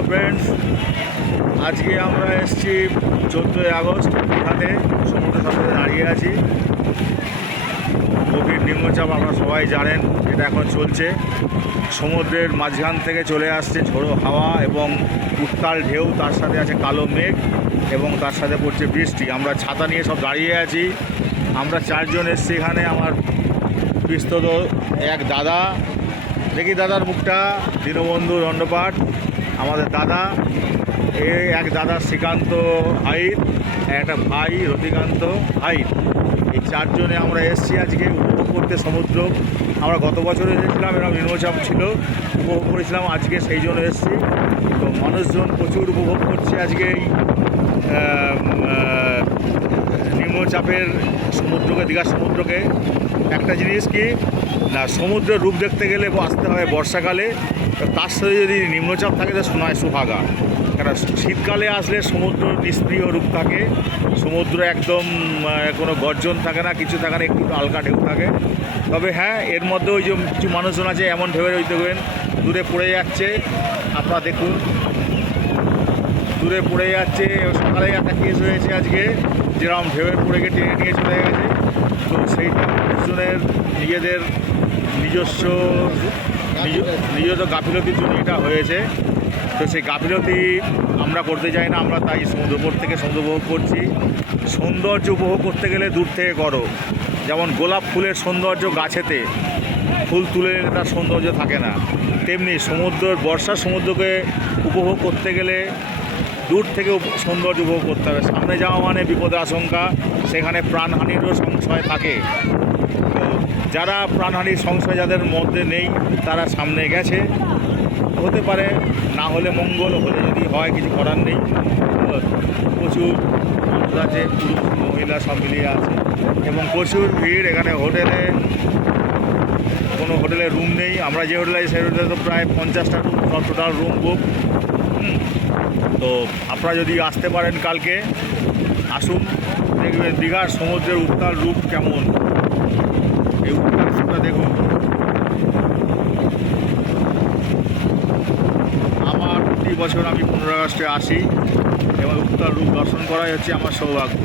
Hello friends, আজকে আমরা এসেছি 14ই আগস্ট। এখানে সমুদ্র সৈকতে দাঁড়িয়ে আছি। গভীর নিম্নচাপ আপনারা সবাই জানেন, এটা এখন চলছে। সমুদ্রের মাঝখান থেকে চলে আসছে ঝোড়ো হাওয়া এবং উত্তাল ঢেউ, তার সাথে আছে কালো মেঘ এবং তার সাথে পড়ছে বৃষ্টি। আমরা ছাতা নিয়ে সব দাঁড়িয়ে আছি। আমরা চারজন এসেছি এখানে। আমার বিস্তত এক দাদা, দেখি দাদার মুখটা, দীনবন্ধু দণ্ডপাঠ, আমাদের দাদা। এক দাদা শ্রীকান্ত হাইত, একটা ভাই রতিকান্ত হাইত। এই চারজনে আমরা এসেছি আজকে উপভোগ করতে সমুদ্র। আমরা গত বছর এসেছিলাম, এরকম নিম্নচাপ ছিল, উপভোগ করেছিলাম। আজকে সেই জন্য এসেছি। তো মানুষজন প্রচুর উপভোগ করছে আজকে এই নিম্নচাপের সমুদ্রকে, দীঘার সমুদ্রকে। একটা জিনিস কি না, সমুদ্রের রূপ দেখতে গেলে আসতে হয় বর্ষাকালে, তার সাথে যদি নিম্নচাপ থাকে তো শোনায় সুহাগা। কারণ শীতকালে আসলে সমুদ্র নিষ্ক্রিয় রূপ থাকে, সমুদ্র একদম কোনো গর্জন থাকে না, কিছু থাকে না, একটু হালকা ঢেউ থাকে। তবে হ্যাঁ, এর মধ্যে ওই যে কিছু মানুষজন আছে এমন ঢেউয়ের, ওই দেখবেন দূরে পড়ে যাচ্ছে, আপনারা দেখুন দূরে পড়ে যাচ্ছে। সকালে একটা কেস হয়েছে আজকে, যেরকম ঢেউয়ের পড়ে গিয়ে টেনে নিয়ে চলে গেছে। তো সেইটা মানুষজনের নিজেদের নিজস্ব গাফিলতির জন্য এটা হয়েছে। তো সেই গাফিলতি আমরা করতে চাই না, আমরা তাই সমুদ্র উপর থেকে সমুদ্র উপভোগ করছি। সৌন্দর্য উপভোগ করতে গেলে দূর থেকে করো। যেমন গোলাপ ফুলের সৌন্দর্য গাছেতে, ফুল তুলে নিলে তার সৌন্দর্য থাকে না, তেমনি বর্ষার সমুদ্রকে উপভোগ করতে গেলে দূর থেকে সৌন্দর্য উপভোগ করতে হবে। সামনে যাওয়া মানে বিপদের আশঙ্কা, সেখানে প্রাণহানিরও সংশয় থাকে। তো যারা প্রাণহানির সংশয় যাদের মধ্যে নেই, তারা সামনে গেছে, হতে পারে, না হলে মঙ্গল, হলে যদি হয় কিছু করার নেই। প্রচুর মানুষ আছে, পুরুষ মহিলা সব মিলিয়ে আছে এবং প্রচুর ভিড়। এখানে কোনো হোটেলে রুম নেই। আমরা যে হোটেলে সেই হোটেলে তো প্রায় 50টা রুম, সব টোটাল রুম বুক। তো আপনারা যদি আসতে পারেন কালকে, আসুন, দেখবেন দীঘার সমুদ্রের উত্তাল রূপ কেমন। এই উত্তাল রূপটা দেখুন। আমার প্রতি বছর আমি 15 আগস্টে আসি এবং উত্তাল রূপ দর্শন করাই হচ্ছে আমার সৌভাগ্য।